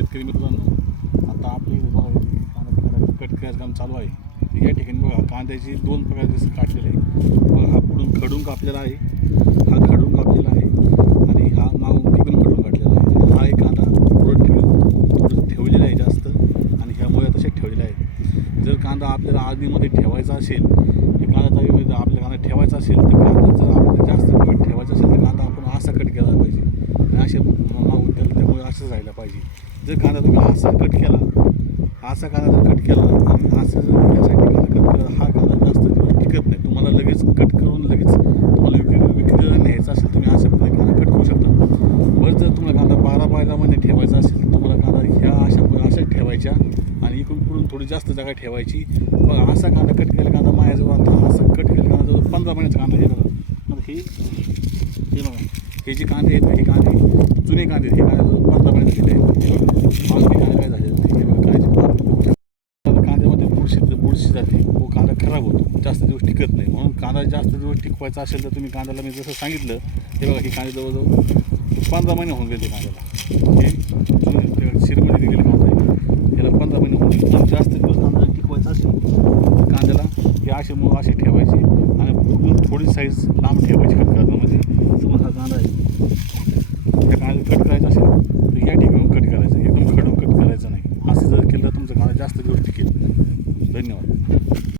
शेतकरी मित्रांनो, आता आपली कांदा कट करायचं काम चालू आहे. या ठिकाणी बघा कांद्याची दोन प्रकारचे काटलेले आहे. बघा हा पुढून खडून कापलेला आहे, हा खडून कापलेला आहे आणि हा मागून तिकडून खडून काढलेला आहे. हा एक कांदा थोडं ठेवलेला आहे जास्त आणि ह्या मुळे तसे ठेवलेले आहेत. जर कांदा आपल्याला आगीमध्ये ठेवायचा असेल, कांदा आपल्याला कांदा ठेवायचा असेल तर कांदा जर आपल्याला जास्त वेळ ठेवायचा असेल तर कांदा आपण असा कट केला पाहिजे आणि असे मागून त्यामुळे असं राहिलं पाहिजे. जर कांदा तुम्ही असा कट केला, असा कांदा जर कट केला आणि असं जर यासाठी कांदा कट केला, हा कांदा जास्त दिवस टिकत नाही. तुम्हाला लगेच कट करून लगेच तुम्हाला विक्रीला न्यायचा असेल तुम्ही अशा पद्धतीने कांदा कट करू शकता. बरं जर तुम्हाला कांदा 12 महिने ठेवायचा असेल तर तुम्हाला कांदा ह्या अशाच ठेवायच्या आणि इकडून पुढून थोडी जास्त जागा ठेवायची. बघा असा कांदा कट केला कांदा माझ्याजवळ आता असा कट केला कांदा जवळ 15 महिन्याचा कांदा हे बघा. मग हे बघा हे जे कांदे आहेत हे कांदे जुने कांदे हे कांदे 15 महिन्याचे दिले आहेत. हे बघा आज कांदे काय झाले हे बघा काय कांद्यामध्ये बुरशी जाते, तो कांदा खराब होतो, जास्त दिवस टिकत नाही. म्हणून कांदा जास्त दिवस टिकवायचा असेल तर तुम्ही कांद्याला मी जसं सांगितलं हे बघा ही कांदे जवळजवळ 15 महिने होऊन गेले कांद्याला. हे जुने शिरमध्ये दिलेले कांदा आहे, याला 15 महिने होऊन गेले. जास्त दिवस कांदा टिकवायचा असेल तर कांद्याला हे असे ठेवायचे आणि थोडी साईज लांब ठेवायची कट करायला. म्हणजे समजा हा कांदा आहे